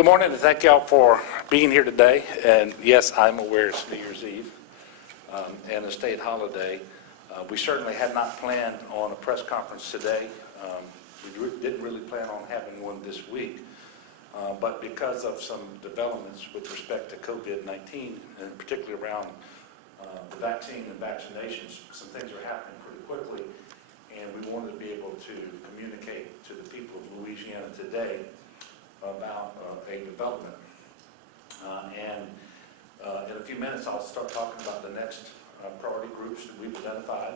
Good morning, and thank y'all for being here today. And yes, I'm aware it's New Year's Eve and a state holiday. We certainly had not planned on a press conference today. We didn't really plan on having one this week, but because of some developments with respect to COVID-19, and particularly around the vaccine and vaccinations, some things are happening pretty quickly, and we wanted to be able to communicate to the people of Louisiana today about a development. In a few minutes, I'll start talking about the next priority groups that we've identified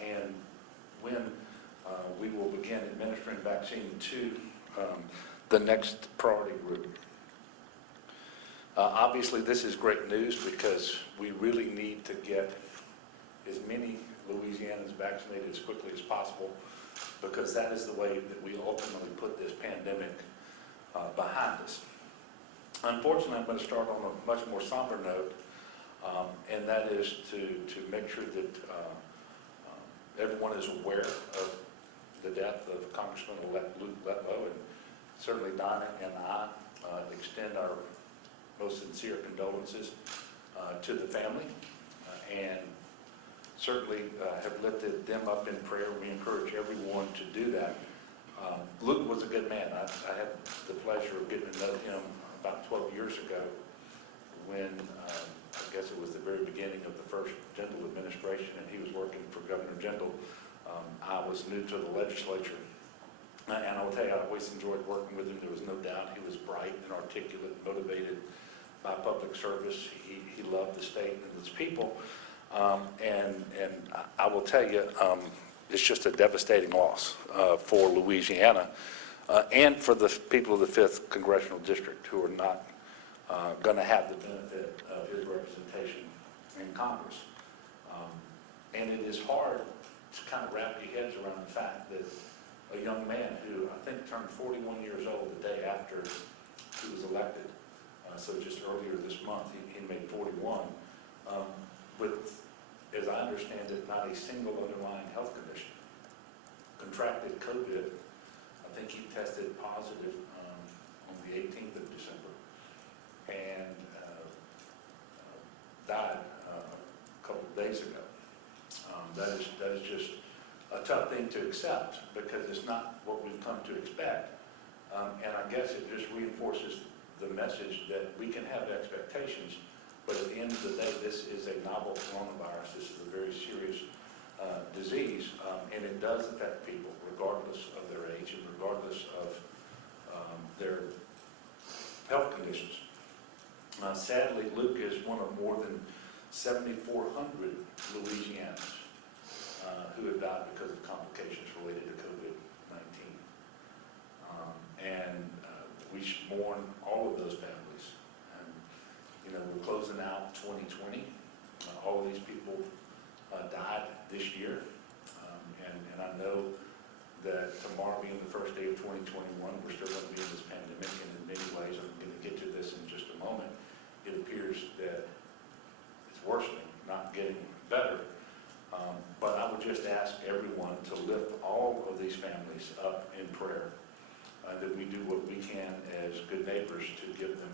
and when we will begin administering vaccine to the next priority group. Obviously, this is great news because we really need to get as many Louisianans vaccinated as quickly as possible, because that is the way that we ultimately put this pandemic behind us. Unfortunately, I'm going to start on a much more somber note, and that is to make sure that everyone is aware of the death of Congressman-elect Luke Letlow, and certainly Donna and I extend our most sincere condolences to the family, and certainly have lifted them up in prayer. We encourage everyone to do that. Luke was a good man. I had the pleasure of getting to know him about 12 years ago when I guess it was the very beginning of the first Jindal administration, and he was working for Governor Jindal. I was new to the legislature, and I will tell you, I always enjoyed working with him. There was no doubt he was bright and articulate, motivated by public service. He loved the state and its people, and I will tell you, it's just a devastating loss for Louisiana and for the people of the 5th Congressional District, who are not going to have the benefit of his representation in Congress. And it is hard to kind of wrap your heads around the fact that a young man who I think turned 41 years old the day after he was elected, so just earlier this month, he made 41, with, as I understand it, not a single underlying health condition, contracted COVID. I think he tested positive on the 18th of December and died a couple of days ago. That is just a tough thing to accept, because it's not what we've come to expect. And I guess it just reinforces the message that we can have expectations, but at the end of the day, this is a novel coronavirus. This is a very serious disease, and it does affect people regardless of their age and regardless of their health conditions. Sadly, Luke is one of more than 7,400 Louisianans who have died because of complications related to COVID-19. And we should mourn all of those families. And, you know, we're closing out 2020. All of these people died this year. And I know that tomorrow being the first day of 2021, we're still going to be in this pandemic, and in many ways, I'm going to get to this in just a moment, it appears that it's worsening, not getting better. But I would just ask everyone to lift all of these families up in prayer, that we do what we can as good neighbors to give them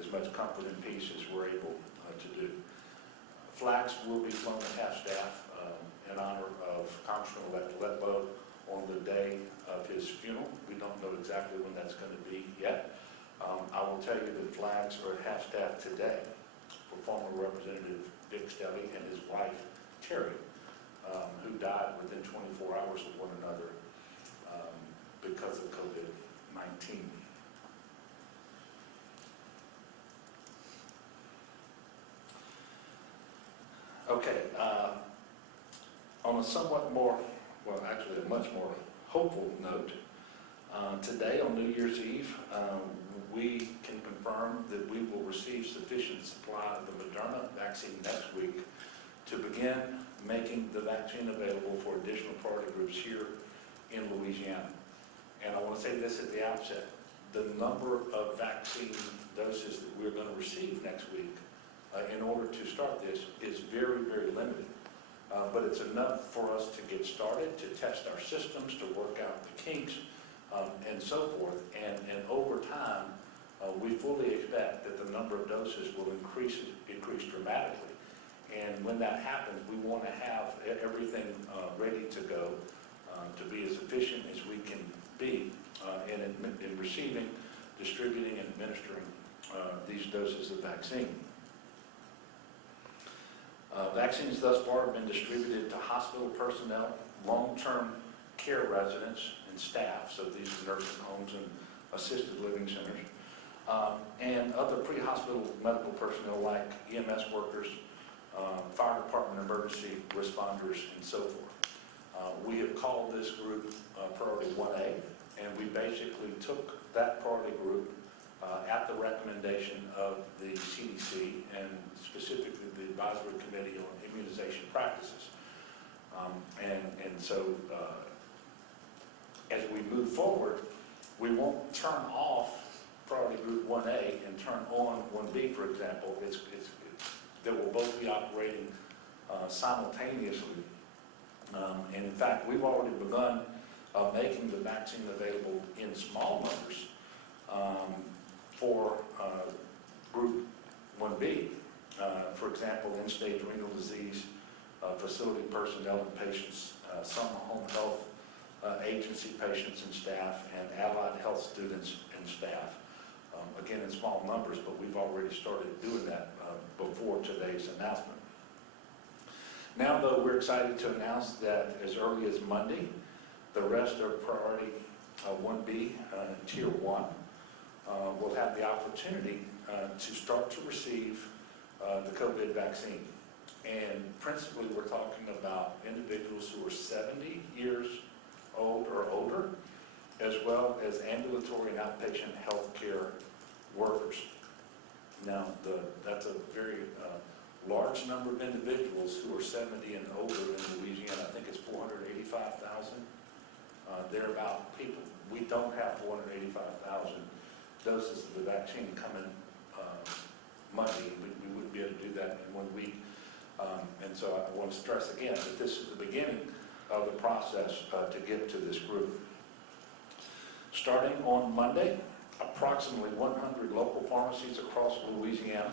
as much comfort and peace as we're able to do. Flags will be flown at half-staff in honor of Congressman-elect Letlow on the day of his funeral. We don't know exactly when that's going to be yet. I will tell you that flags are at half-staff today for former Representative Dick Stelly and his wife, Terry, who died within 24 hours of one another because of COVID-19. Okay, on a somewhat more, well, actually a much more hopeful note, today on New Year's Eve, we can confirm that we will receive sufficient supply of the Moderna vaccine next week to begin making the vaccine available for additional priority groups here in Louisiana. And I want to say this at the outset: the number of vaccine doses that we're going to receive next week in order to start this is very, very limited. But it's enough for us to get started, to test our systems, to work out the kinks, and so forth. And over time, we fully expect that the number of doses will increase dramatically. And when that happens, we want to have everything ready to go to be as efficient as we can be in receiving, distributing, and administering these doses of vaccine. Vaccines thus far have been distributed to hospital personnel, long-term care residents, and staff, so these are nursing homes and assisted living centers, and other pre-hospital medical personnel like EMS workers, fire department emergency responders, and so forth. We have called this group Priority 1A, and we basically took that priority group at the recommendation of the CDC and specifically the Advisory Committee on Immunization Practices. And so as we move forward, we won't turn off Priority Group 1A and turn on 1B, for example. They will both be operating simultaneously. And in fact, we've already begun making the vaccine available in small numbers for Group 1B. For example, end-stage renal disease, facility personnel and patients, some home health agency patients and staff, and allied health students and staff. Again, in small numbers, but we've already started doing that before today's announcement. Now, though, we're excited to announce that as early as Monday, the rest of Priority 1B, Tier 1, will have the opportunity to start to receive the COVID vaccine. And principally, we're talking about individuals who are 70 years old or older, as well as ambulatory and outpatient health care workers. Now, that's a very large number of individuals who are 70 and older in Louisiana. I think it's 485,000. Thereabout people. We don't have 485,000 doses of the vaccine coming Monday. We wouldn't be able to do that in 1 week. And so I want to stress again that this is the beginning of the process to get to this group. Starting on Monday, approximately 100 local pharmacies across Louisiana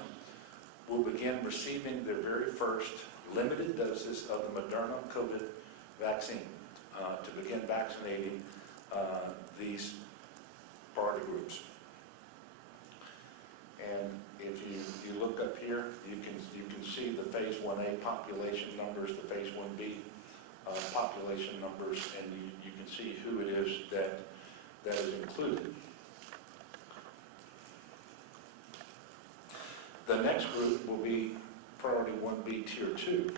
will begin receiving their very first limited doses of the Moderna COVID vaccine to begin vaccinating these priority groups. And if you look up here, you can see the Phase 1A population numbers, the Phase 1B population numbers, and you can see who it is that is included. The next group will be Priority 1B Tier 2.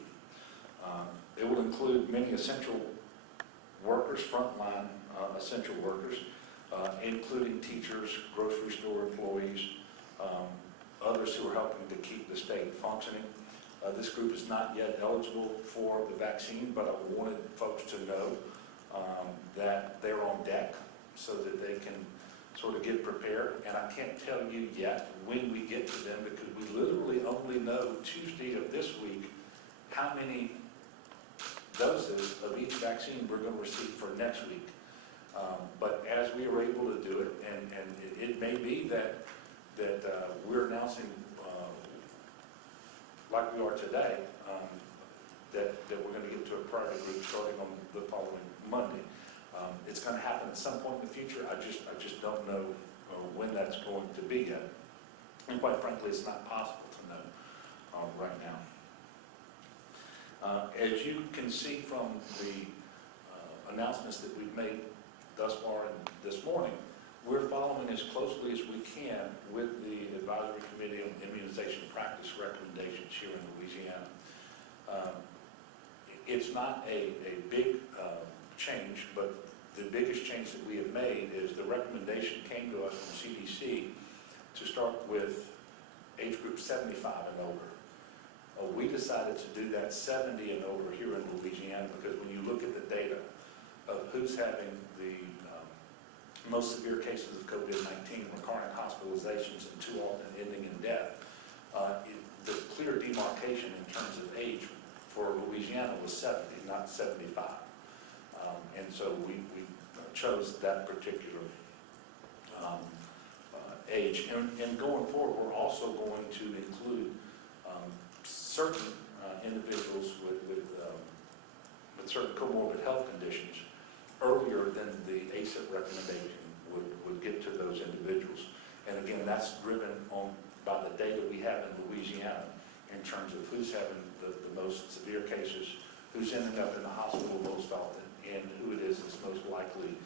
It will include many essential workers, frontline essential workers, including teachers, grocery store employees, others who are helping to keep the state functioning. This group is not yet eligible for the vaccine, but I wanted folks to know that they're on deck so that they can sort of get prepared. And I can't tell you yet when we get to them because we literally only know Tuesday of this week how many doses of each vaccine we're going to receive for next week. But as we are able to do it, and it may be that we're announcing, like we are today, that we're going to get to a priority group starting on the following Monday. It's going to happen at some point in the future. I just don't know when that's going to be yet. And quite frankly, it's not possible to know right now. As you can see from the announcements that we've made thus far this morning, we're following as closely as we can with the Advisory Committee on Immunization Practice recommendations here in Louisiana. It's not a big change, but the biggest change that we have made is the recommendation came to us from CDC to start with age group 75 and older. We decided to do that 70 and older here in Louisiana because when you look at the data of who's having the most severe cases of COVID-19, recurrent hospitalizations, and too often ending in death, the clear demarcation in terms of age for Louisiana was 70, not 75. And so we chose that particular age age. And going forward, we're also going to include certain individuals with certain comorbid health conditions earlier than the ACIP recommendation would get to those individuals. And again, that's driven on by the data we have in Louisiana in terms of who's having the most severe cases, who's ending up in the hospital most often, and who it is that's most likely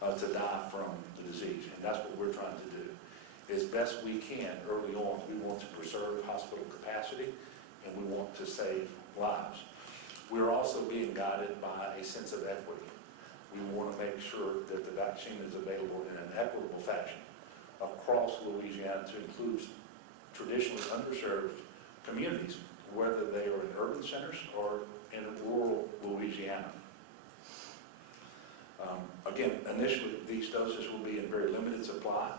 to die from the disease. And that's what we're trying to do. As best we can early on, we want to preserve hospital capacity and we want to save lives. We're also being guided by a sense of equity. We want to make sure that the vaccine is available in an equitable fashion across Louisiana to include traditionally underserved communities, whether they are in urban centers or in rural Louisiana. Again, initially, these doses will be in very limited supply.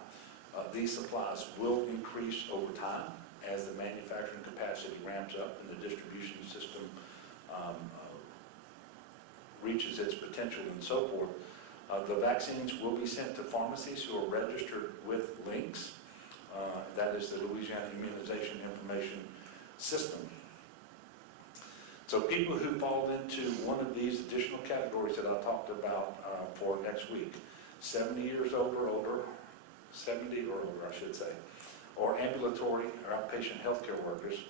These supplies will increase over time as the manufacturing capacity ramps up and the distribution system reaches its potential and so forth. The vaccines will be sent to pharmacies who are registered with LINKS. That is the Louisiana Immunization Information System. So people who fall into one of these additional categories that I talked about for next week, 70 years old or older, 70 or older I should say, or ambulatory or outpatient healthcare workers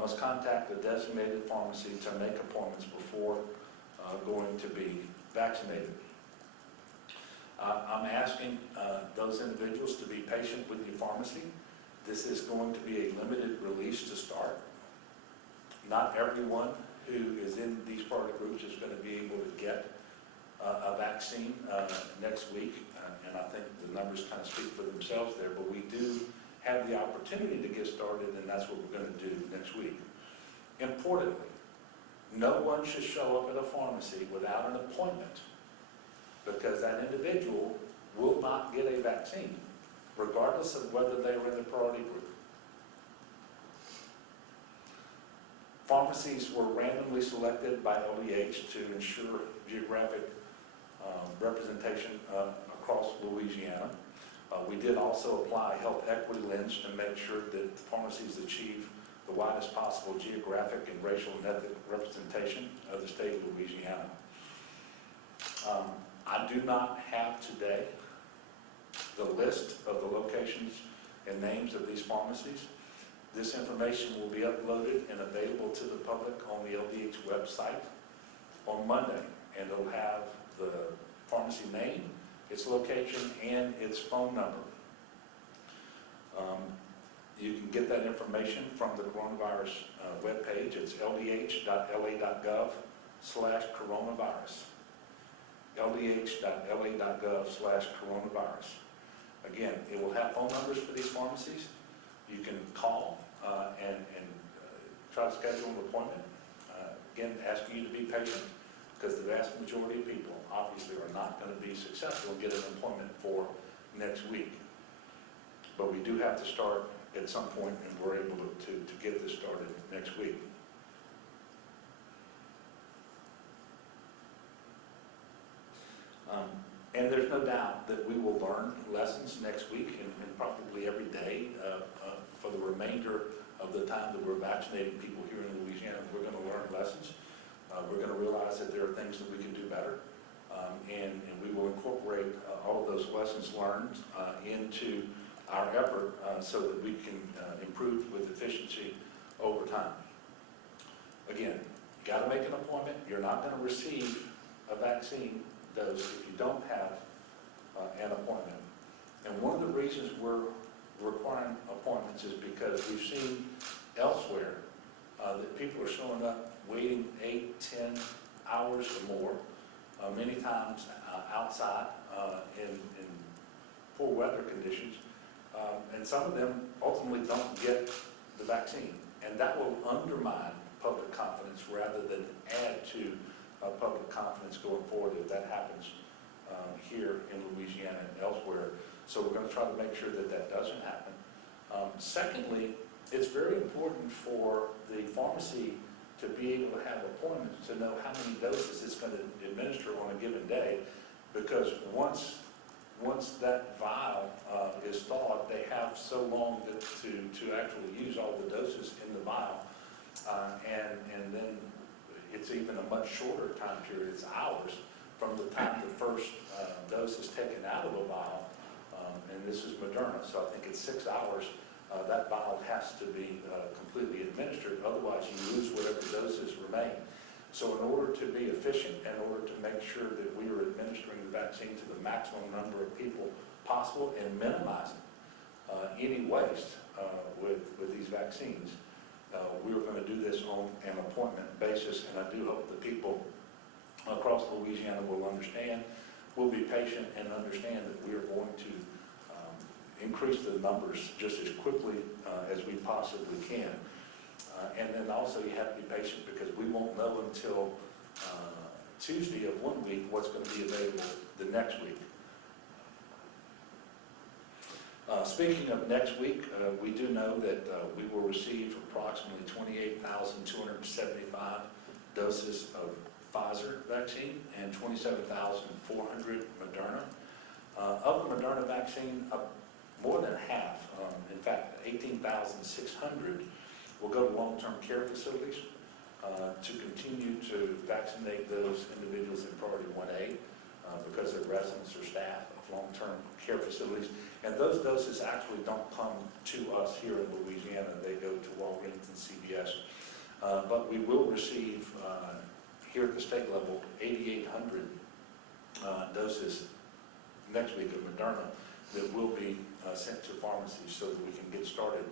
must contact a designated pharmacy to make appointments before going to be vaccinated. I'm asking those individuals to be patient with your pharmacy. This is going to be a limited release to start. Not everyone who is in these product groups is going to be able to get a vaccine next week, and I think the numbers kind of speak for themselves there, but we do have the opportunity to get started, and that's what we're going to do next week. Importantly, no one should show up at a pharmacy without an appointment, because that individual will not get a vaccine, regardless of whether they are in the priority group. Pharmacies were randomly selected by LDH to ensure geographic representation across Louisiana. We did also apply a health equity lens to make sure that the pharmacies achieve the widest possible geographic and racial and ethnic representation of the state of Louisiana. I do not have today the list of the locations and names of these pharmacies. This information will be uploaded and available to the public on the LDH website on Monday, and it'll have the pharmacy name, its location, and its phone number. You can get that information from the coronavirus webpage. It's ldh.la.gov/coronavirus. ldh.la.gov/coronavirus. Again, it will have phone numbers for these pharmacies. You can call and try to schedule an appointment. Again, asking you to be patient, because the vast majority of people obviously are not going to be successful and get an appointment for next week. But we do have to start at some point, and we're able to get this started next week. And there's no doubt that we will learn lessons next week and probably every day for the remainder of the time that we're vaccinating people here in Louisiana. We're going to learn lessons. We're going to realize that there are things that we can do better, and we will incorporate all of those lessons learned into our effort so that we can improve with efficiency over time. Again, you got to make an appointment. You're not going to receive a vaccine dose if you don't have an appointment. And one of the reasons we're requiring appointments is because we've seen elsewhere that people are showing up waiting 8, 10 hours or more, many times outside in poor weather conditions, and some of them ultimately don't get the vaccine. And that will undermine public confidence rather than add to public confidence going forward if that happens here in Louisiana and elsewhere. So we're going to try to make sure that that doesn't happen. Secondly, it's very important for the pharmacy to be able to have appointments to know how many doses it's going to administer on a given day, because once that vial is thawed, they have so long to actually use all the doses in the vial. And then it's even a much shorter time period. It's hours from the time the first dose is taken out of a vial. And this is Moderna, so I think it's 6 hours. That vial has to be completely administered. Otherwise, you lose whatever doses remain. So in order to be efficient, in order to make sure that we are administering the vaccine to the maximum number of people possible and minimizing any waste with these vaccines, we are going to do this on an appointment basis, and I do hope that people across Louisiana will understand, will be patient, and understand that we are going to increase the numbers just as quickly as we possibly can. And then also you have to be patient because we won't know until Tuesday of one week what's going to be available the next week. Speaking of next week, we do know that we will receive approximately 28,275 doses of Pfizer vaccine and 27,400 Moderna. Of the Moderna vaccine, more than half, in fact 18,600, will go to long-term care facilities to continue to vaccinate those individuals in Priority 1A because they're residents or staff of long-term care facilities. And those doses actually don't come to us here in Louisiana. They go to Walgreens and CVS. But we will receive, here at the state level, 8,800 doses next week of Moderna that will be sent to pharmacies so that we can get started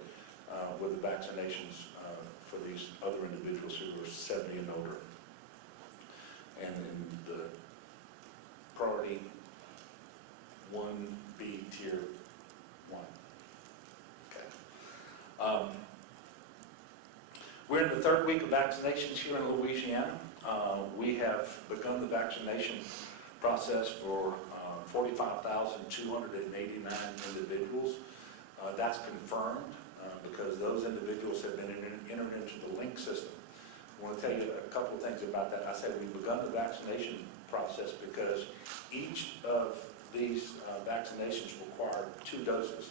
with the vaccinations for these other individuals who are 70 and older. And in the Priority 1B Tier 1. Okay. We're in the third week of vaccinations here in Louisiana. We have begun the vaccination process for 45,289 individuals. That's confirmed because those individuals have been entered into the link system. I want to tell you a couple of things about that. I said we've begun the vaccination process because each of these vaccinations require 2 doses.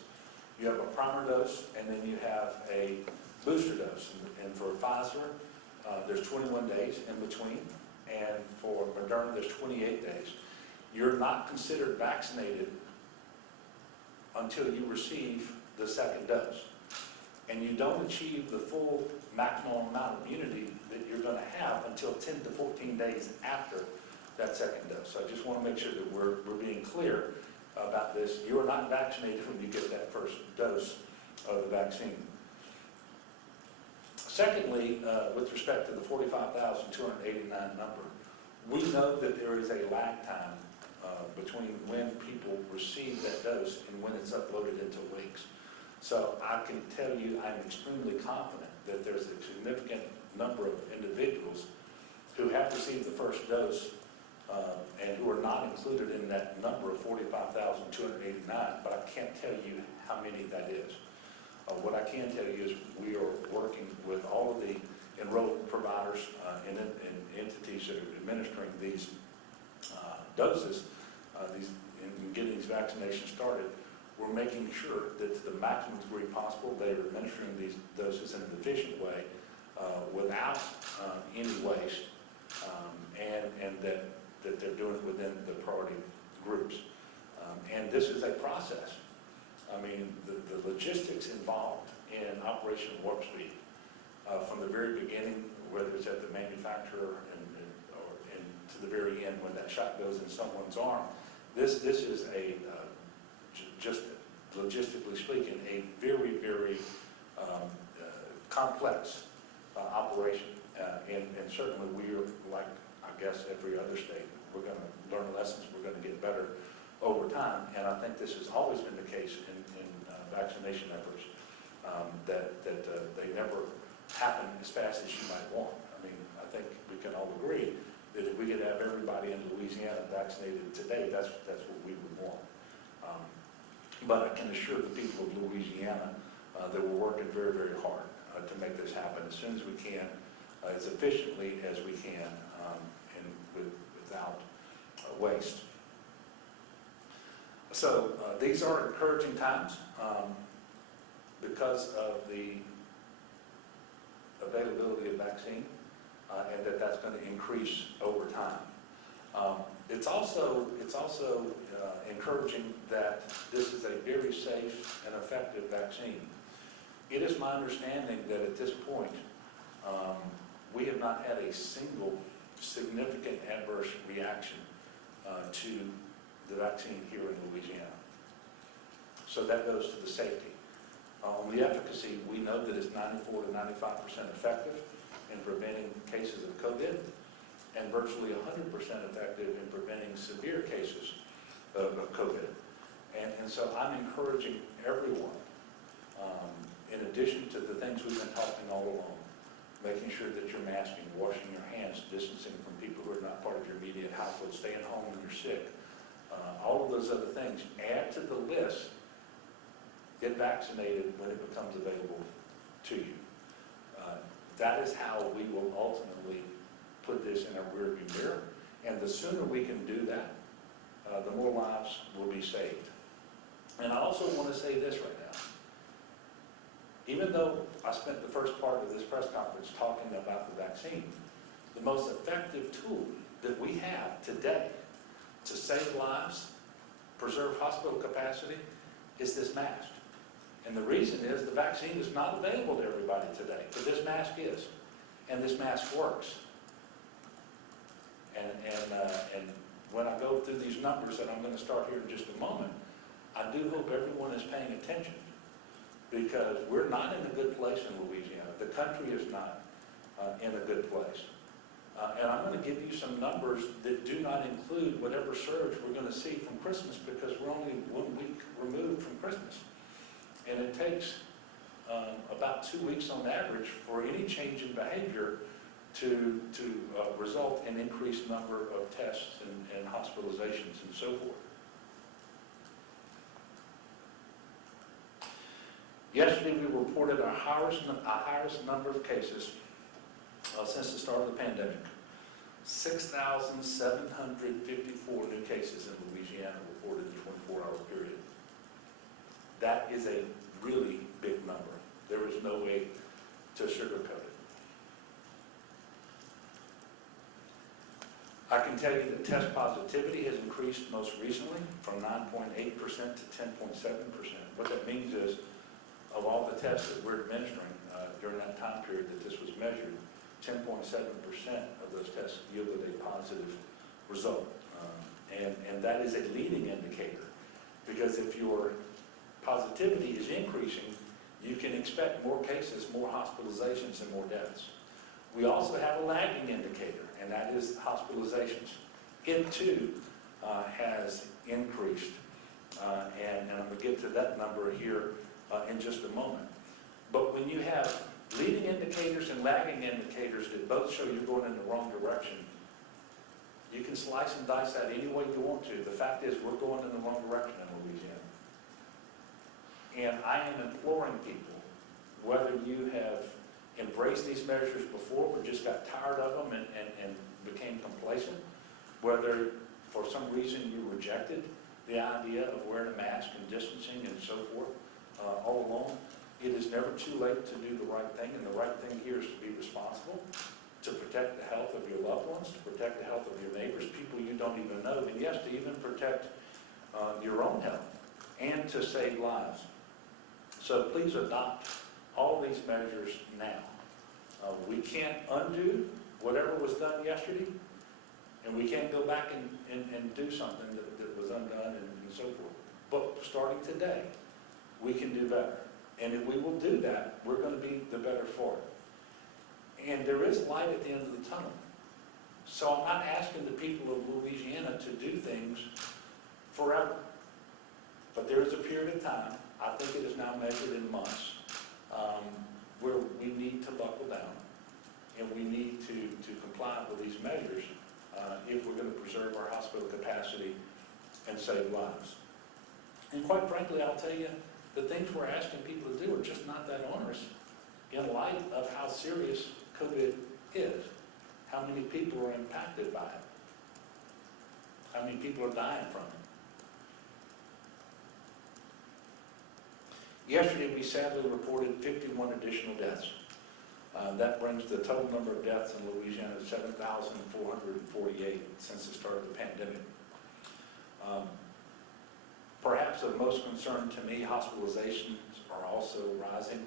You have a primer dose and then you have a booster dose. And for Pfizer, there's 21 days in between, and for Moderna, there's 28 days. You're not considered vaccinated until you receive the second dose. And you don't achieve the full maximum amount of immunity that you're going to have until 10 to 14 days after that second dose. So I just want to make sure that we're being clear about this. You are not vaccinated when you get that first dose of the vaccine. Secondly, with respect to the 45,289 number, we know that there is a lag time between when people receive that dose and when it's uploaded into links. So I can tell you I'm extremely confident that there's a significant number of individuals who have received the first dose and who are not included in that number of 45,289, but I can't tell you how many that is. What I can tell you is we are working with all of the enrolled providers and entities that are administering these doses, in getting these vaccinations started. We're making sure that to the maximum degree possible they are administering these doses in an efficient way without any waste, and that they're doing it within the priority groups. And this is a process. I mean, the logistics involved in Operation Warp Speed from the very beginning, whether it's at the manufacturer and to the very end when that shot goes in someone's arm, this is a just logistically speaking, a very, very complex operation. And certainly we are, like I guess every other state, we're going to learn lessons, we're going to get better over time. And I think this has always been the case in vaccination efforts, that they never happen as fast as you might want. I mean, I think we can all agree that if we could have everybody in Louisiana vaccinated today, that's what we would want. But I can assure the people of Louisiana that we're working very, very hard to make this happen as soon as we can, as efficiently as we can, and without waste. These are encouraging times because of the availability of vaccine and that's going to increase over time. It's also encouraging that this is a very safe and effective vaccine. It is my understanding that at this point, we have not had a single significant adverse reaction to the vaccine here in Louisiana. So that goes to the safety. On the efficacy, we know that it's 94 to 95% effective in preventing cases of COVID and virtually 100% effective in preventing severe cases of COVID. And so I'm encouraging everyone, in addition to the things we've been talking all along, making sure that you're masking, washing your hands, distancing from people who are not part of your immediate household, staying home when you're sick, all of those other things, add to the list, get vaccinated when it becomes available to you. That is how we will ultimately put this in our rearview mirror, and the sooner we can do that, the more lives will be saved. And I also want to say this right now. Even though I spent the first part of this press conference talking about the vaccine, the most effective tool that we have today to save lives, preserve hospital capacity, is this mask. And the reason is the vaccine is not available to everybody today, but this mask is. And this mask works. And when I go through these numbers that I'm going to start here in just a moment, I do hope everyone is paying attention, because we're not in a good place in Louisiana. The country is not in a good place. And I'm going to give you some numbers that do not include whatever surge we're going to see from Christmas, because we're only 1 week removed from Christmas. And it takes about 2 weeks on average for any change in behavior to result in increased number of tests and hospitalizations and so forth. Yesterday we reported our highest number of cases since the start of the pandemic. 6,754 new cases in Louisiana reported in a 24-hour period. That is a really big number. There is no way to sugarcoat it. I can tell you that test positivity has increased most recently from 9.8% to 10.7%. What that means is, of all the tests that we're administering during that time period that this was measured, 10.7% of those tests yielded a positive result. And that is a leading indicator, because if your positivity is increasing, you can expect more cases, more hospitalizations, and more deaths. We also have a lagging indicator, and that is hospitalizations. It too has increased, and I'm going to get to that number here in just a moment. But when you have leading indicators and lagging indicators that both show you're going in the wrong direction, you can slice and dice that any way you want to. The fact is, we're going in the wrong direction in Louisiana. And I am imploring people, whether you have embraced these measures before but just got tired of them and became complacent, whether for some reason you rejected the idea of wearing a mask and distancing and so forth all along, it is never too late to do the right thing, and the right thing here is to be responsible, to protect the health of your loved ones, to protect the health of your neighbors, people you don't even know, and yes, to even protect your own health and to save lives. So please adopt all these measures now. We can't undo whatever was done yesterday, and we can't go back and do something that was undone and so forth. But starting today, we can do better. And if we will do that, we're going to be the better for it. And there is light at the end of the tunnel. So I'm not asking the people of Louisiana to do things forever. But there is a period of time, I think it is now measured in months, where we need to buckle down and we need to comply with these measures if we're going to preserve our hospital capacity and save lives. And quite frankly, I'll tell you, the things we're asking people to do are just not that onerous in light of how serious COVID is, how many people are impacted by it, how many people are dying from it. Yesterday, we sadly reported 51 additional deaths. That brings the total number of deaths in Louisiana to 7,448 since the start of the pandemic. Perhaps of most concern to me, hospitalizations are also rising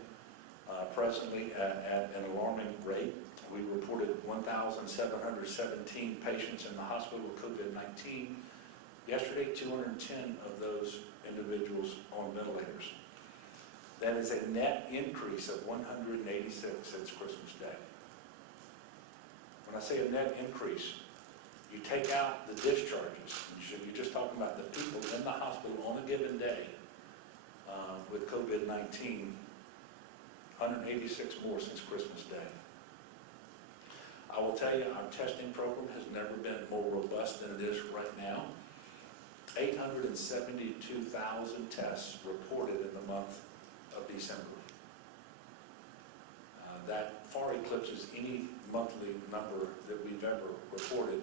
presently at an alarming rate. We reported 1,717 patients in the hospital with COVID-19. Yesterday, 210 of those individuals on ventilators. That is a net increase of 186 since Christmas Day. When I say a net increase, you take out the discharges. You're just talking about the people in the hospital on a given day with COVID-19, 186 more since Christmas Day. I will tell you, our testing program has never been more robust than it is right now. 872,000 tests reported in the month of December. That far eclipses any monthly number that we've ever reported,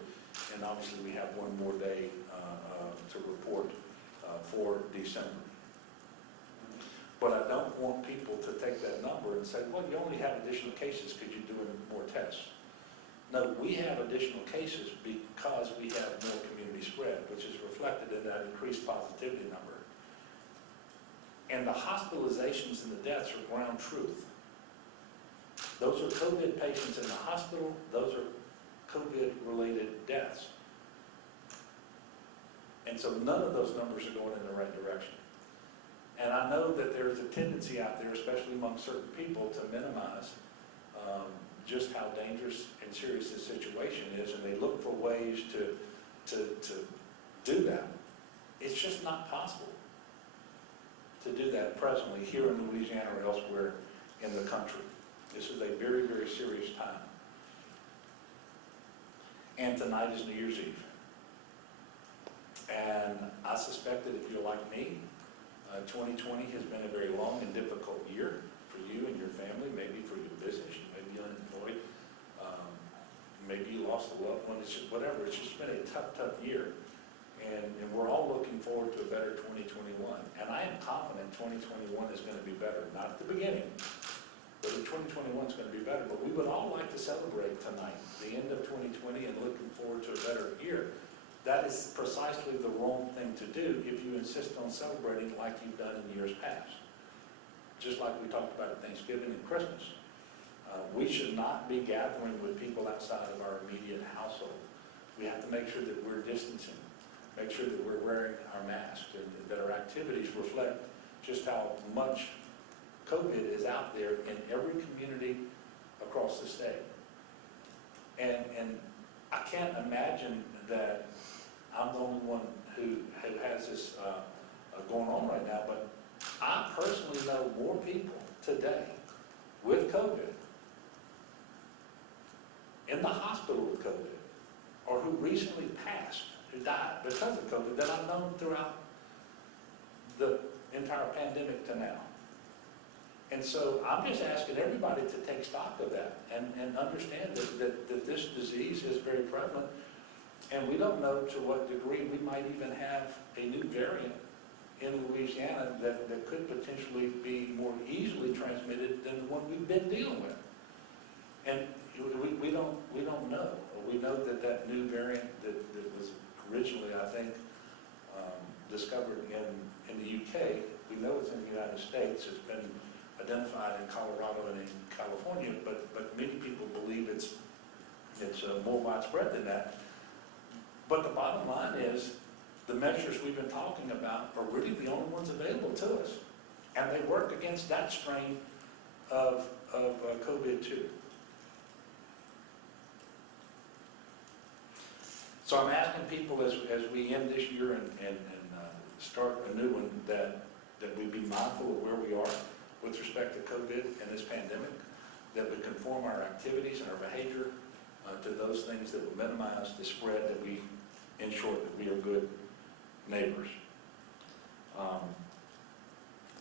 and obviously we have one more day to report for December. But I don't want people to take that number and say, well, you only have additional cases because you're doing more tests. No, we have additional cases because we have more community spread, which is reflected in that increased positivity number. And the hospitalizations and the deaths are ground truth. Those are COVID patients in the hospital. Those are COVID-related deaths. And so none of those numbers are going in the right direction. And I know that there's a tendency out there, especially among certain people, to minimize just how dangerous and serious this situation is, and they look for ways to do that. It's just not possible to do that presently here in Louisiana or elsewhere in the country. This is a very, very serious time. And tonight is New Year's Eve. And I suspect that if you're like me, 2020 has been a very long and difficult year for you and your family, maybe for your business. You may be unemployed. Maybe you lost a loved one. It's just whatever. It's just been a tough, tough year. And we're all looking forward to a better 2021. And I am confident 2021 is going to be better. Not at the beginning, but 2021 is going to be better. But we would all like to celebrate tonight, the end of 2020, and looking forward to a better year. That is precisely the wrong thing to do if you insist on celebrating like you've done in years past. Just like we talked about at Thanksgiving and Christmas. We should not be gathering with people outside of our immediate household. We have to make sure that we're distancing, make sure that we're wearing our masks, and that our activities reflect just how much COVID is out there in every community across the state. And I can't imagine that I'm the only one who has this going on right now, but I personally know more people today with COVID, in the hospital with COVID, or who recently passed, who died because of COVID, that I've known throughout the entire pandemic to now. And so I'm just asking everybody to take stock of that and understand that this disease is very prevalent, and we don't know to what degree we might even have a new variant in Louisiana that could potentially be more easily transmitted than the one we've been dealing with. And we don't know. We know that new variant that was originally, I think, discovered in the UK, we know it's in the United States. It's been identified in Colorado and in California, but many people believe it's more widespread than that. But the bottom line is, the measures we've been talking about are really the only ones available to us, and they work against that strain of COVID-2. So I'm asking people as we end this year and start a new one that we be mindful of where we are with respect to COVID and this pandemic, that we conform our activities and our behavior to those things that will minimize the spread, that we ensure that we are good neighbors.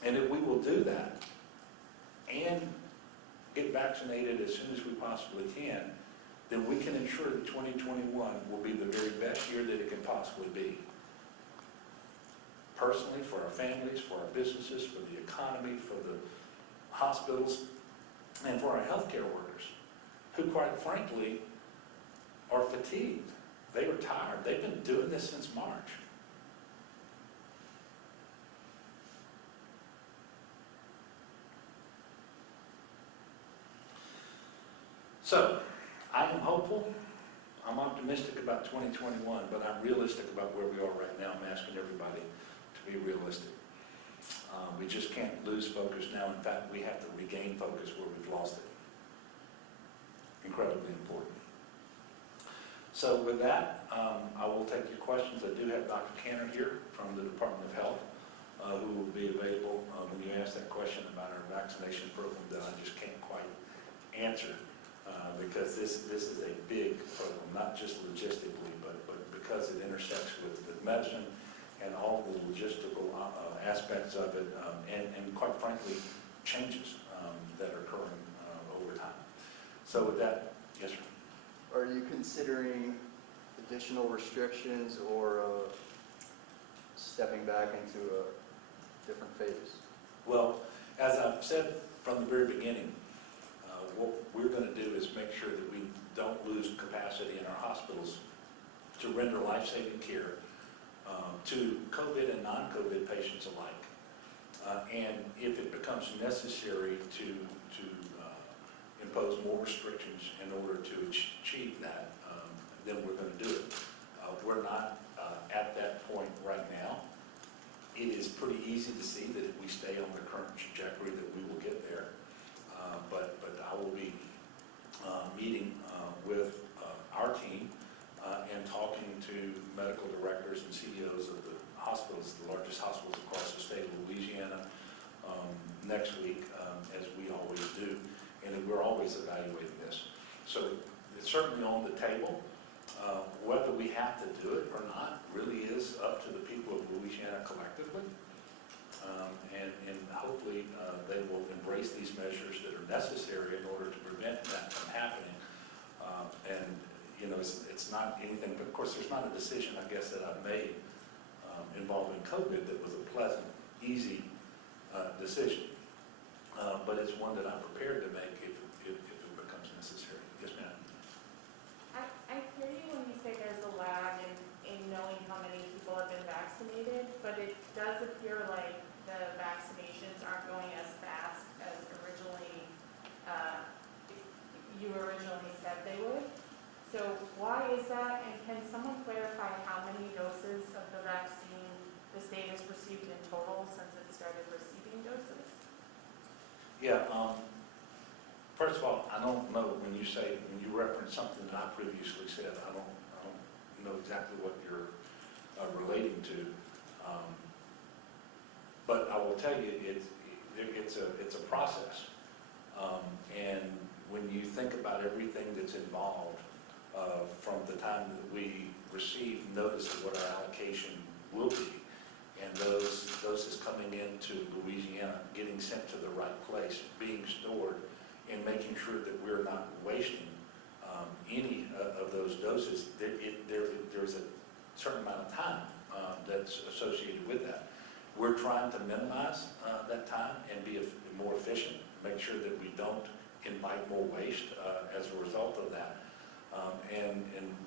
And if we will do that and get vaccinated as soon as we possibly can, then we can ensure that 2021 will be the very best year that it can possibly be. personally, for our families, for our businesses, for the economy, for the hospitals, and for our healthcare workers, who quite frankly are fatigued. They are tired. They've been doing this since March. So, I am hopeful. I'm optimistic about 2021, but I'm realistic about where we are right now. I'm asking everybody to be realistic. We just can't lose focus now. In fact, we have to regain focus where we've lost it. Incredibly important. So with that, I will take your questions. I do have Dr. Canner here from the Department of Health, who will be available when you ask that question about our vaccination program that I just can't quite answer. Because this is a big program, not just logistically, but because it intersects with medicine and all the logistical aspects of it, and quite frankly, changes that are occurring over time. So with that, yes, sir. Are you considering additional restrictions or stepping back into a different phase? Well, as I've said from the very beginning, what we're going to do is make sure that we don't lose capacity in our hospitals to render life-saving care to COVID and non-COVID patients alike. And if it becomes necessary to impose more restrictions in order to achieve that, then we're going to do it. We're not at that point right now. It is pretty easy to see that if we stay on the current trajectory that we will get there. But I will be meeting with our team and talking to medical directors and CEOs of the hospitals, the largest hospitals across the state of Louisiana, next week, as we always do. And we're always evaluating this. So it's certainly on the table. Whether we have to do it or not really is up to the people of Louisiana collectively. And hopefully they will embrace these measures that are necessary in order to prevent that from happening. And you know, it's not anything, but of course there's not a decision, I guess, that I've made involving COVID that was a pleasant, easy decision. But it's one that I'm prepared to make if it becomes necessary. Yes, ma'am. I hear you when you say there's a lag in knowing how many people have been vaccinated, but it does appear like the vaccinations aren't going as fast as you originally said they would. So why is that, and can someone clarify how many doses of the vaccine the state has received in total since it started receiving doses? Yeah, first of all, I don't know when you reference something that I previously said, I don't know exactly what you're relating to. But I will tell you, it's a process. And when you think about everything that's involved, from the time that we receive notice of what our allocation will be, and those doses coming into Louisiana, getting sent to the right place, being stored, and making sure that we're not wasting any of those doses, there's a certain amount of time that's associated with that. We're trying to minimize that time and be more efficient, make sure that we don't invite more waste as a result of that. And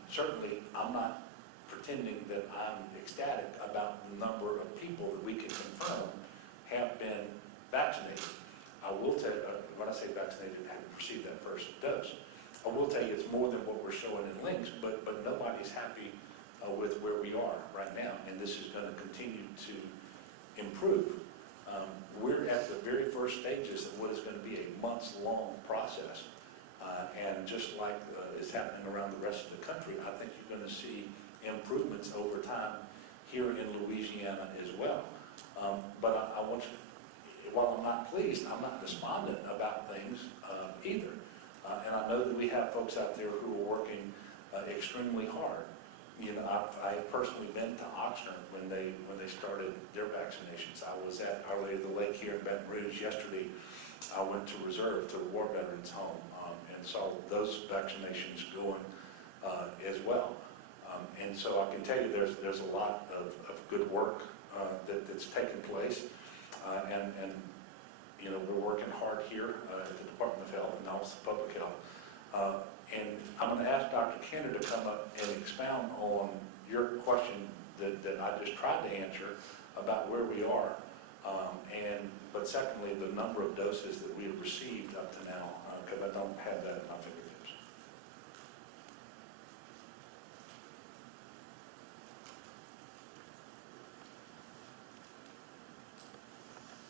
certainly, I'm not pretending that I'm ecstatic about the number of people that we can confirm have been vaccinated. I will tell you, when I say vaccinated, have received that first dose. I will tell you it's more than what we're showing in links, but nobody's happy with where we are right now, and this is going to continue to improve. We're at the very first stages of what is going to be a months-long process. And just like is happening around the rest of the country, I think you're going to see improvements over time here in Louisiana as well. But I want you, while I'm not pleased, I'm not despondent about things either. And I know that we have folks out there who are working extremely hard. You know, I've personally been to Oxnard when they started their vaccinations. I was at Our Lady of the Lake here in Baton Rouge yesterday. I went to Reserve, to the War Veterans Home, and saw those vaccinations going as well. And so I can tell you there's a lot of good work that's taken place. And, you know, we're working hard here at the Department of Health and also Public Health. And I'm going to ask Dr. Kenner to come up and expound on your question that I just tried to answer about where we are. But secondly, the number of doses that we have received up to now, because I don't have that at my fingertips.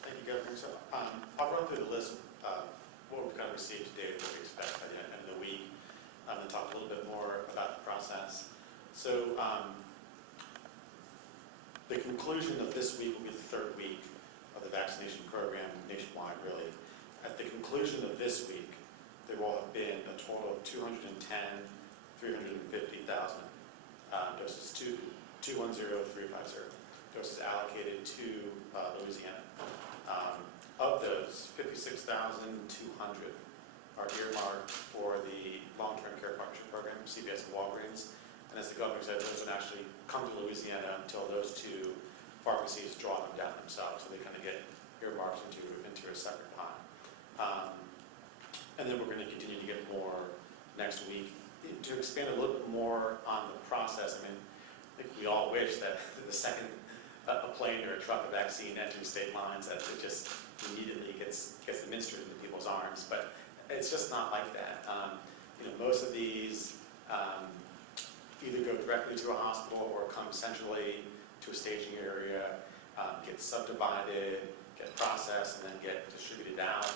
Thank you, Governor. So I'll run through the list of what we've kind of received today, what we expect by the end of the week, and talk a little bit more about the process. So the conclusion of this week will be the third week of the vaccination program nationwide, really. At the conclusion of this week, there will have been a total of 350,000 doses, 210,350 doses allocated to Louisiana. Of those, 56,200 are earmarked for the long-term care partnership program, CVS and Walgreens. And as the governor said, those would actually come to Louisiana until those two pharmacies draw them down themselves, so they kind of get earmarked into a separate pie. And then we're going to continue to get more next week. To expand a little bit more on the process, I mean, I think we all wish that the second a plane or a truck of vaccine entering state lines, that it just immediately gets administered into people's arms, but it's just not like that. You know, most of these either go directly to a hospital or come centrally to a staging area, get subdivided, get processed, and then get distributed out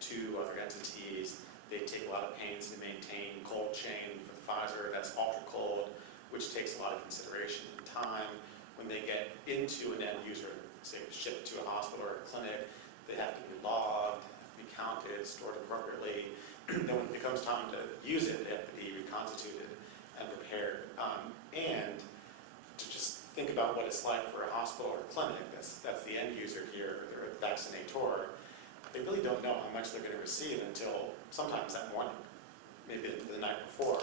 to other entities. They take a lot of pains to maintain cold chain for Pfizer, that's ultra cold, which takes a lot of consideration and time. When they get into an end user, say shipped to a hospital or a clinic, they have to be logged, be counted, stored appropriately. Then when it becomes time to use it, they have to be reconstituted and prepared. And to just think about what it's like for a hospital or a clinic, that's the end user here, or the vaccinator. They really don't know how much they're going to receive until sometimes that morning, maybe the night before,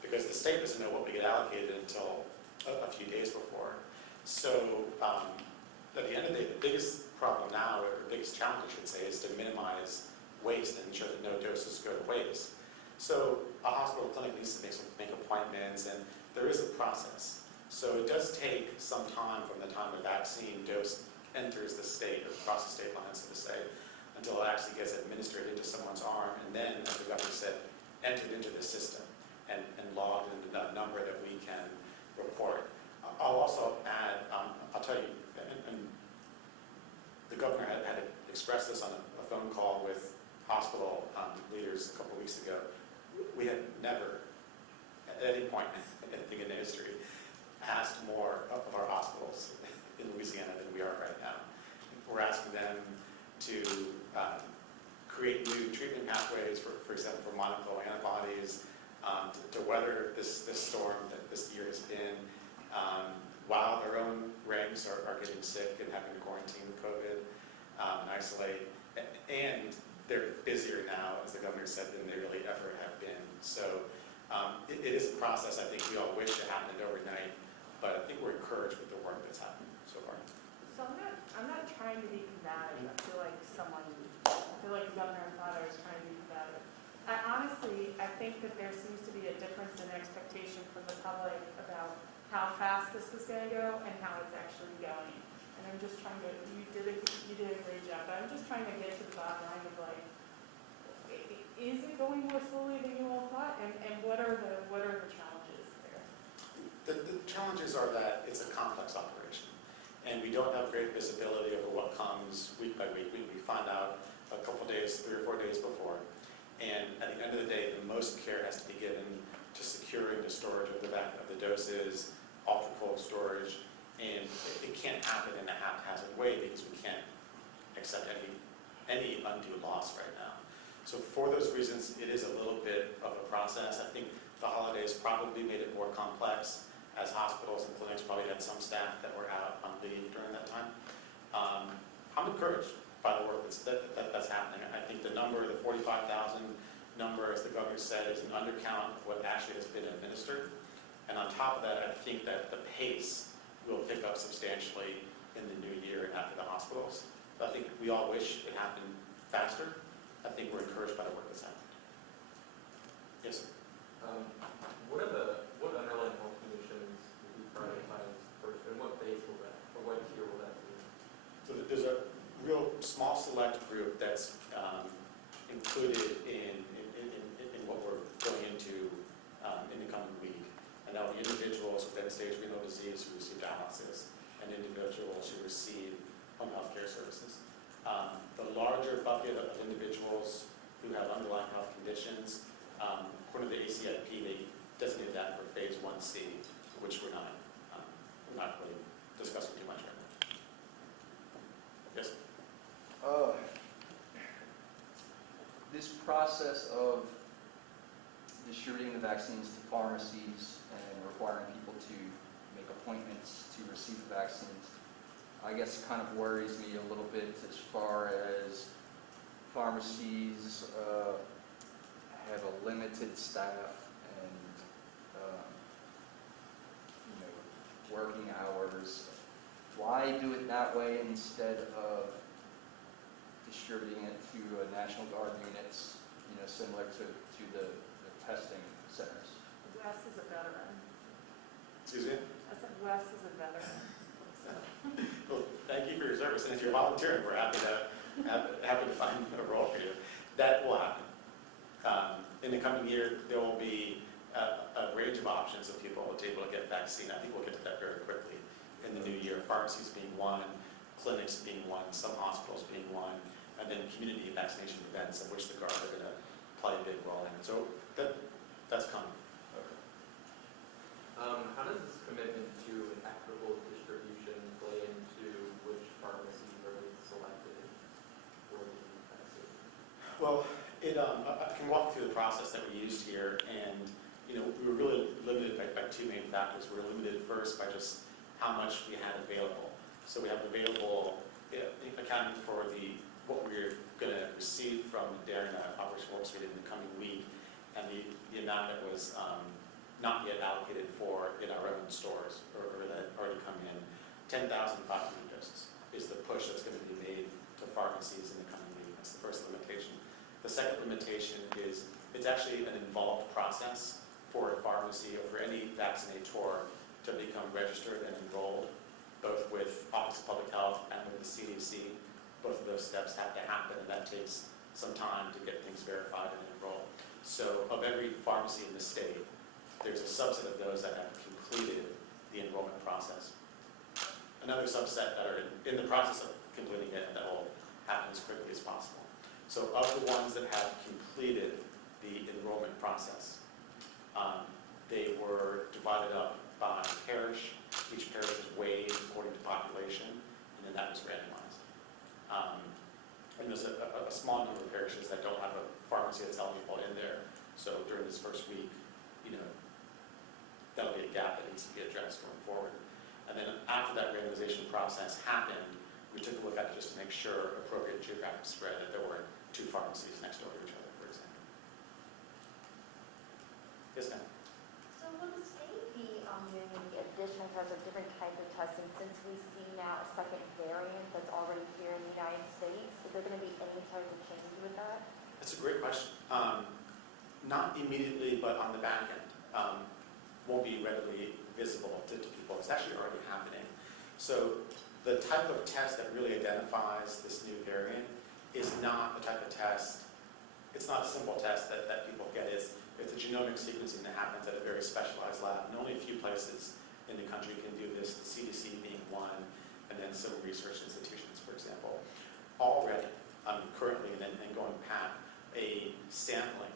because the state doesn't know what we get allocated until a few days before. So at the end of the day, the biggest problem now, or the biggest challenge I should say, is to minimize waste and ensure that no doses go to waste. So a hospital clinic needs to make appointments, and there is a process. So it does take some time from the time a vaccine dose enters the state, or across the state line, so to say, until it actually gets administered into someone's arm, and then, as the governor said, entered into the system and logged into the number that we can report. I'll also add, I'll tell you, and the governor had expressed this on a phone call with hospital leaders a couple of weeks ago. We had never, at any point, I think in the history, asked more of our hospitals in Louisiana than we are right now. We're asking them to create new treatment pathways, for example, for monoclonal antibodies, to weather this storm that this year has been, while their own ranks are getting sick and having to quarantine with COVID and isolate. And they're busier now, as the governor said, than they really ever have been. So it is a process I think we all wish it happened overnight, but I think we're encouraged with the work that's happened so far. So I'm not trying to be combative. I feel like the governor thought I was trying to be combative. I think that there seems to be a difference in expectation from the public about how fast this was going to go and how it's actually going. And I'm just trying to, you did a great job, but I'm just trying to get to the bottom line of like, is it going more slowly than you all thought? And what are the challenges there? The challenges are that it's a complex operation, and we don't have great visibility over what comes week by week. We find out a couple days, 3 or 4 days before, and at the end of the day, the most care has to be given to securing the storage of the doses, ultra cold storage, and it can't happen in a haphazard way because we can't accept any undue loss right now. So for those reasons, it is a little bit of a process. I think the holidays probably made it more complex, as hospitals and clinics probably had some staff that were out on leave during that time. I'm encouraged by the work that's happening. I think the number, the 45,000 number, as the governor said, is an undercount of what actually has been administered. And on top of that, I think that the pace will pick up substantially in the new year and after the hospitals. So I think we all wish it happened faster. I think we're encouraged by the work that's happened. Yes, sir. What underlying health conditions will be prioritized first, and what phase will that, or what tier will that be? So there's a real small select group that's included in what we're going into in the coming week. And that will be individuals with end-stage renal disease who receive dialysis and individuals who receive home health care services. The larger bucket of individuals who have underlying health conditions, according to the ACIP, they designated that for phase 1C, which we're not really discussing too much right now. Yes? This process of distributing the vaccines to pharmacies and requiring people to make appointments to receive the vaccines, I guess kind of worries me a little bit as far as pharmacies have a limited staff and working hours. Why do it that way instead of distributing it to National Guard units, similar to the testing centers? Wes is a veteran. Excuse me? I said Wes is a veteran. Well, thank you for your service, and if you're volunteering, we're happy to find a role for you. That will happen. In the coming year, there will be a range of options of people to be able to get vaccine. I think we'll get to that very quickly in the new year. Pharmacies being one, clinics being one, some hospitals being one, and then community vaccination events, of which the Guard are going to play a big role in. So that's coming. How does this commitment to an equitable distribution play into which pharmacies are being selected for the vaccine? Well, I can walk through the process that we used here, and we were really limited by two main factors. We were limited first by just how much we had available. So we have available, accounting for what we're going to receive from Moderna Operation Warp Speed in the coming week, and the amount that was not yet allocated for in our own stores, or that already come in. 10,500 doses is the push that's going to be made to pharmacies in the coming week. That's the first limitation. The second limitation is it's actually an involved process for a pharmacy or for any vaccinator to become registered and enrolled, both with Office of Public Health and with the CDC. Both of those steps have to happen, and that takes some time to get things verified and enrolled. So of every pharmacy in the state, there's a subset of those that have completed the enrollment process. Another subset that are in the process of completing it, and that will happen as quickly as possible. So of the ones that have completed the enrollment process, they were divided up by parish. Each parish was weighed according to population, and then that was randomized. And there's a small number of parishes that don't have a pharmacy that's eligible in there. So during this first week, that'll be a gap that needs to be addressed going forward. And then after that randomization process happened, we took a look at it just to make sure appropriate geographic spread, that there weren't two pharmacies next door to each other, for example. Yes, ma'am? So will the state be doing additional tests or different types of testing since we see now a second variant that's already here in the United States? Is there going to be any type of change with that? That's a great question. Not immediately, but on the back end. Won't be readily visible to people. It's actually already happening. So the type of test that really identifies this new variant is not the type of test, it's not a simple test that people get. It's a genomic sequencing that happens at a very specialized lab. And only a few places in the country can do this, the CDC being one, and then some research institutions, for example. Already, currently, and going back, a sampling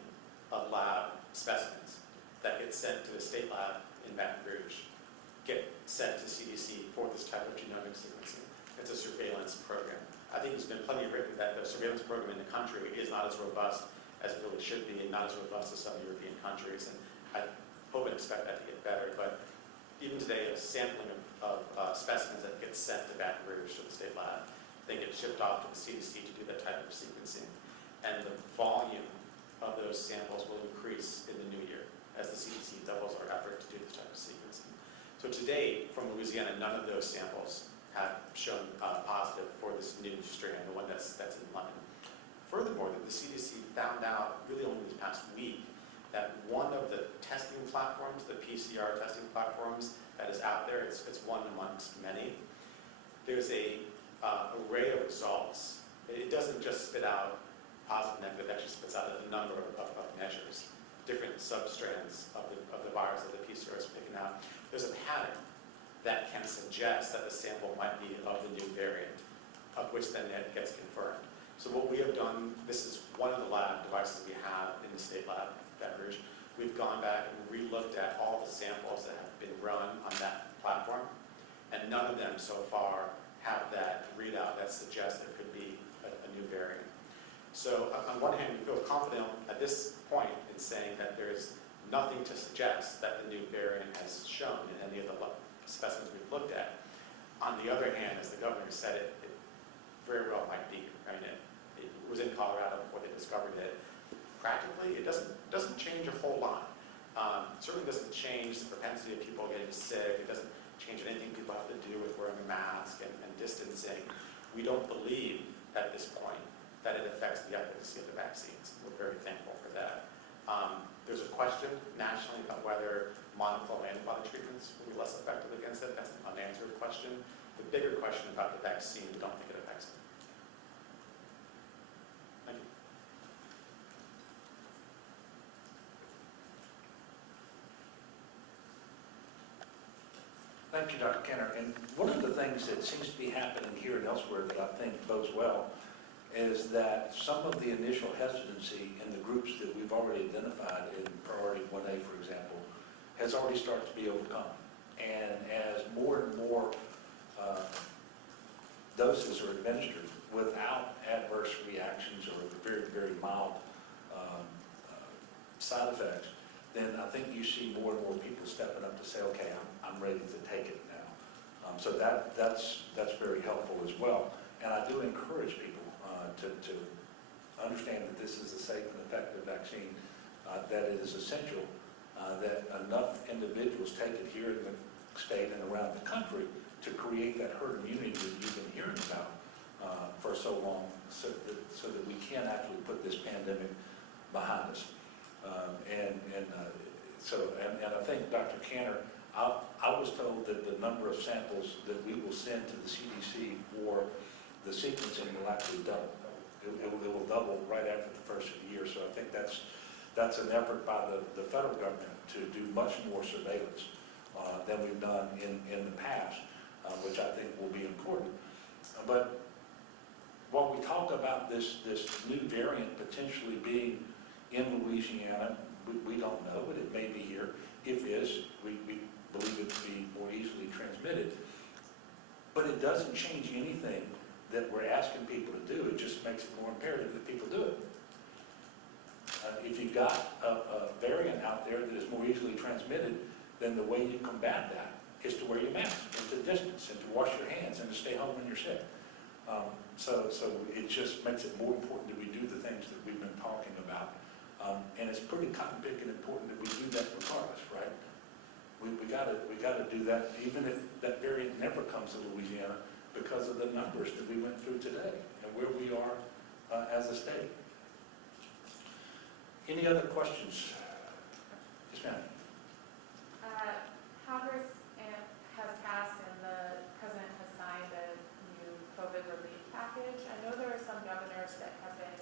of lab specimens that gets sent to the state lab in Baton Rouge, get sent to CDC for this type of genomic sequencing. It's a surveillance program. I think there's been plenty of written that the surveillance program in the country is not as robust as it really should be, and not as robust as some European countries. And I hope and expect that to get better. But even today, a sampling of specimens that gets sent to Baton Rouge to the state lab, they get shipped off to the CDC to do that type of sequencing. And the volume of those samples will increase in the new year as the CDC doubles our effort to do this type of sequencing. So to date, from Louisiana, none of those samples have shown positive for this new strand, the one that's in London. Furthermore, the CDC found out really only this past week that one of the testing platforms, the PCR testing platforms that is out there, it's one amongst many. There's a array of results. It doesn't just spit out positive, negative, it actually spits out a number of measures, different substrands of the virus that the PCR is picking out. There's a pattern that can suggest that the sample might be of the new variant, of which then it gets confirmed. So what we have done, this is one of the lab devices we have in the state lab, Beveridge. We've gone back and re-looked at all the samples that have been run on that platform, and none of them so far have that readout that suggests there could be a new variant. So on one hand, we feel confident at this point in saying that there is nothing to suggest that the new variant has shown in any of the specimens we've looked at. On the other hand, as the governor said, it very well might be. I mean, it was in Colorado before they discovered it. Practically, it doesn't change a whole lot. Certainly doesn't change the propensity of people getting sick. It doesn't change anything people have to do with wearing a mask and distancing. We don't believe at this point that it affects the efficacy of the vaccines. We're very thankful for that. There's a question nationally about whether monoclonal antibody treatments will be less effective against it. That's an unanswered question. The bigger question about the vaccine, we don't think it affects it. Thank you. Thank you, Dr. Kenner. And one of the things that seems to be happening here and elsewhere that I think bodes well is that some of the initial hesitancy in the groups that we've already identified in priority 1A, for example, has already started to be overcome. And as more and more doses are administered without adverse reactions or very, very mild side effects, then I think you see more and more people stepping up to say, okay, I'm ready to take it now. So that's very helpful as well. And I do encourage people to understand that this is a safe and effective vaccine, that it is essential that enough individuals take it here in the state and around the country to create that herd immunity that you've been hearing about for so long, so that we can actually put this pandemic behind us. And I think, Dr. Canner, I was told that the number of samples that we will send to the CDC for the sequencing will actually double. It will double right after the first of the year. So I think that's an effort by the federal government to do much more surveillance than we've done in the past, which I think will be important. But while we talk about this new variant potentially being in Louisiana, we don't know, but it may be here. If it is, we believe it to be more easily transmitted. But it doesn't change anything that we're asking people to do. It just makes it more imperative that people do it. If you've got a variant out there that is more easily transmitted, then the way you combat that is to wear your mask, and to distance, and to wash your hands, and to stay home when you're sick. So it just makes it more important that we do the things that we've been talking about. And it's pretty cotton-picking important that we do that regardless, right? We got to do that even if that variant never comes to Louisiana, because of the numbers that we went through today and where we are as a state. Any other questions? Yes, ma'am. Congress has passed and the President has signed a new COVID relief package. I know there are some governors that have been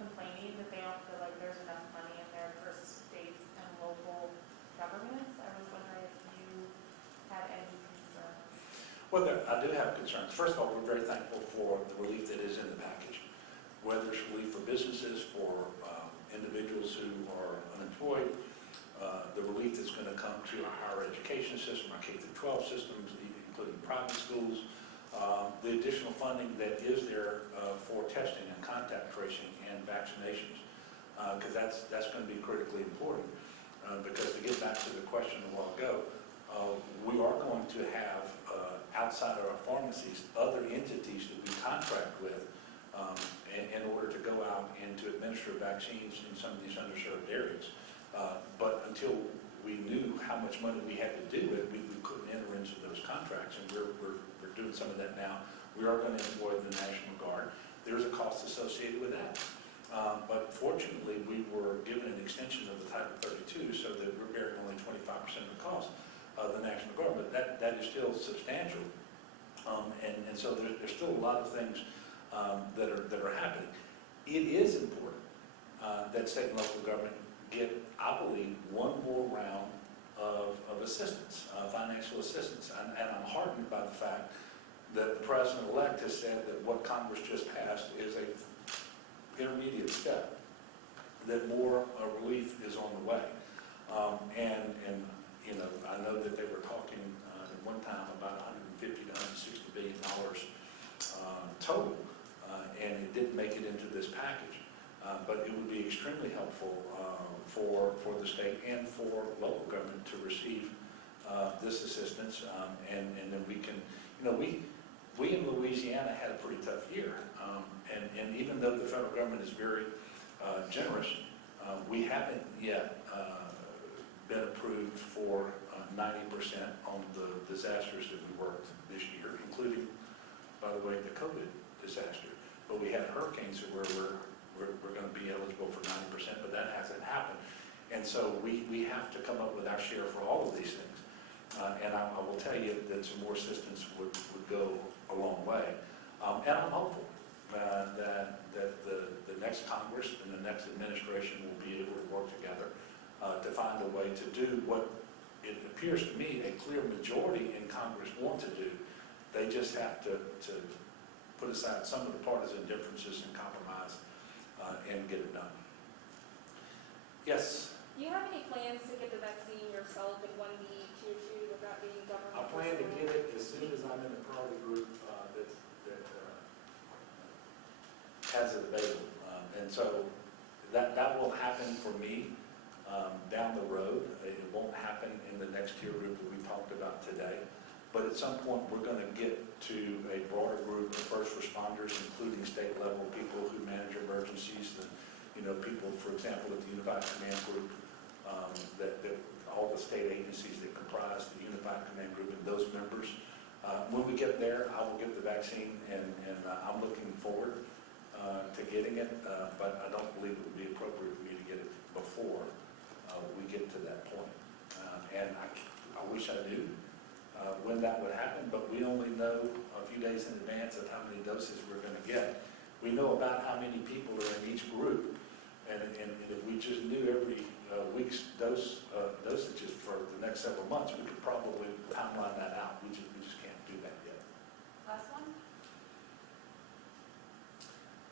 complaining that they don't feel like there's enough money in there for states and local governments. I was wondering if you had any concerns. Well, I do have concerns. First of all, we're very thankful for the relief that is in the package, whether it's relief for businesses, for individuals who are unemployed, the relief that's going to come to our higher education system, our K-12 systems, including private schools, the additional funding that is there for testing and contact tracing and vaccinations, because that's going to be critically important. Because to get back to the question a while ago, we are going to have outside of our pharmacies other entities that we contract with in order to go out and to administer vaccines in some of these underserved areas. But until we knew how much money we had to do it, we couldn't enter into those contracts, and we're doing some of that now. We are going to employ the National Guard. There's a cost associated with that. But fortunately, we were given an extension of the Title 32 so that we're bearing only 25% of the cost of the National Guard, but that is still substantial. And so there's still a lot of things that are happening. It is important that state and local government get, I believe, one more round of assistance, financial assistance. And I'm heartened by the fact that the President-elect has said that what Congress just passed is a intermediate step, that more relief is on the way. And you know, I know that they were talking at one time about $150 to $160 billion total, and it didn't make it into this package. But it would be extremely helpful for the state and for local government to receive this assistance, and then we can, you know, we in Louisiana had a pretty tough year, and even though the federal government is very generous, we haven't yet been approved for 90% on the disasters that we worked this year, including, by the way, the COVID disaster. But we had hurricanes where we're going to be eligible for 90%, but that hasn't happened. And so we have to come up with our share for all of these things. And I will tell you that some more assistance would go a long way. And I'm hopeful that the next Congress and the next administration will be able to work together to find a way to do what it appears to me a clear majority in Congress want to do. They just have to put aside some of the partisan differences and compromise and get it done. Yes? Do you have any plans to get the vaccine yourself in 1B, Tier 2 without being government? I plan to get it as soon as I'm in the priority group that has it available. And so that will happen for me down the road. It won't happen in the next tier group that we talked about today. But at some point, we're going to get to a broader group of first responders, including state level people who manage emergencies, and, you know, people, for example, at the Unified Command Group, that all the state agencies that comprise the Unified Command Group and those members. When we get there, I will get the vaccine, and I'm looking forward to getting it, but I don't believe it would be appropriate for me to get it before we get to that point. And I wish I knew when that would happen, but we only know a few days in advance of how many doses we're going to get. We know about how many people are in each group, and if we just knew every week's dosages for the next several months, we could probably timeline that out. We just can't do that yet. Last one?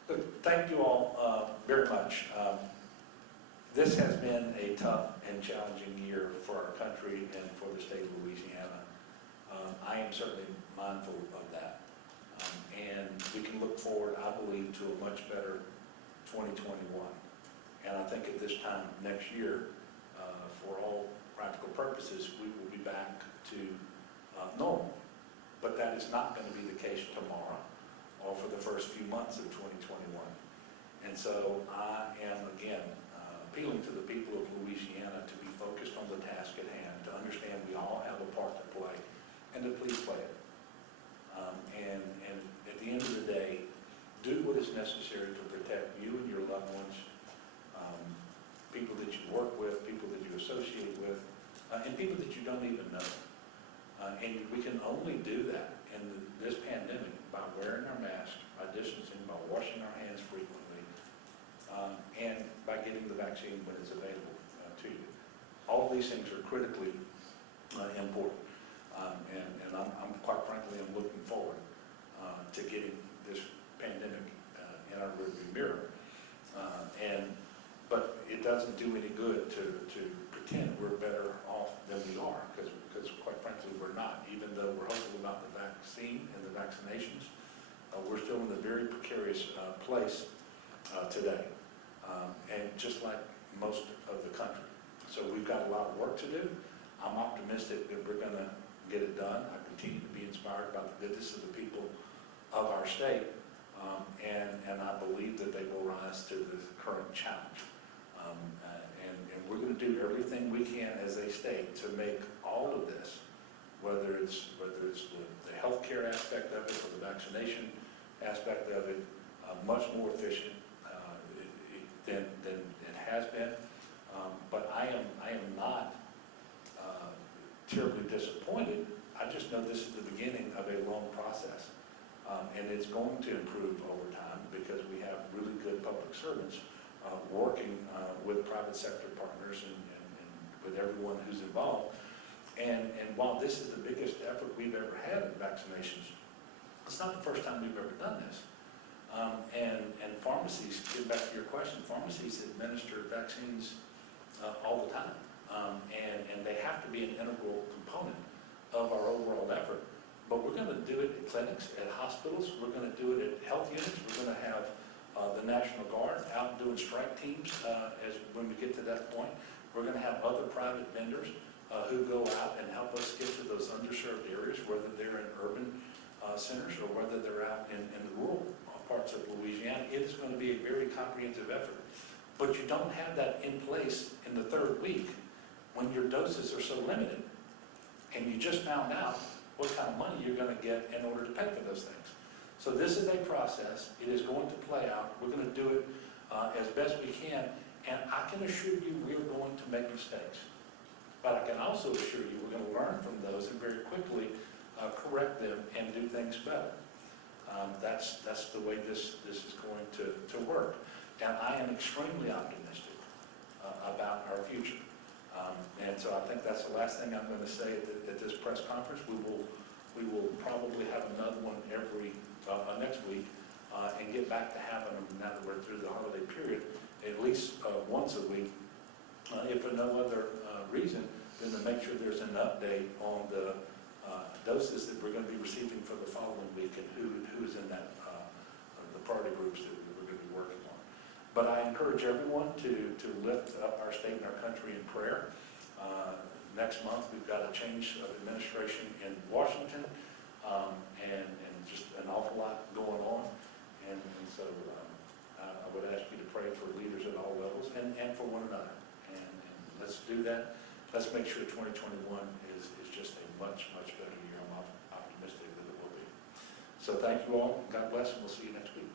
Look, thank you all very much. This has been a tough and challenging year for our country and for the state of Louisiana. I am certainly mindful of that. And we can look forward, I believe, to a much better 2021. And I think at this time next year, for all practical purposes, we will be back to normal. But that is not going to be the case tomorrow or for the first few months of 2021. And so I am, again, appealing to the people of Louisiana to be focused on the task at hand, to understand we all have a part to play, and to please play it. And at the end of the day, do what is necessary to protect you and your loved ones, people that you work with, people that you associate with, and people that you don't even know. And we can only do that in this pandemic by wearing our masks, by distancing, by washing our hands frequently, and by getting the vaccine when it's available to you. All of these things are critically important. And I'm quite frankly, I'm looking forward to getting this pandemic in our rearview mirror. But it doesn't do any good to pretend we're better off than we are, because quite frankly, we're not. Even though we're hopeful about the vaccine and the vaccinations, we're still in a very precarious place today, and just like most of the country. So we've got a lot of work to do. I'm optimistic that we're going to get it done. I continue to be inspired by the goodness of the people of our state, and I believe that they will rise to the current challenge. And we're going to do everything everything we can as a state to make all of this, whether it's the healthcare aspect of it or the vaccination aspect of it, much more efficient than it has been. But I am not terribly disappointed. I just know this is the beginning of a long process. And it's going to improve over time because we have really good public servants working with private sector partners and with everyone who's involved. And while this is the biggest effort we've ever had in vaccinations, it's not the first time we've ever done this. And pharmacies, get back to your question, pharmacies administer vaccines all the time. And they have to be an integral component of our overall effort. But we're going to do it at clinics, at hospitals, we're going to do it at health units, we're going to have the National Guard out doing strike teams when we get to that point. We're going to have other private vendors who go out and help us get to those underserved areas, whether they're in urban centers or whether they're out in the rural parts of Louisiana. It is going to be a very comprehensive effort. But you don't have that in place in the third week when your doses are so limited. And you just found out what kind of money you're going to get in order to pay for those things. So this is a process. It is going to play out. We're going to do it as best we can. And I can assure you we're going to make mistakes. But I can also assure you we're going to learn from those and very quickly correct them and do things better. That's the way this is going to work. And I am extremely optimistic about our future. And so I think that's the last thing I'm going to say at this press conference. We will probably have another one next week and get back to having them now that we're through the holiday period, at least once a week. If for no other reason, then to make sure there's an update on the doses that we're going to be receiving for the following week and who's in that the priority groups that we're going to be working on. But I encourage everyone to lift up our state and our country in prayer. Next month, we've got a change of administration in Washington, and just an awful lot going on. And so I would ask you to pray for leaders at all levels and for one another. And let's do that. Let's make sure 2021 is just a much, much better year. I'm optimistic that it will be. So thank you all. God bless, and we'll see you next week.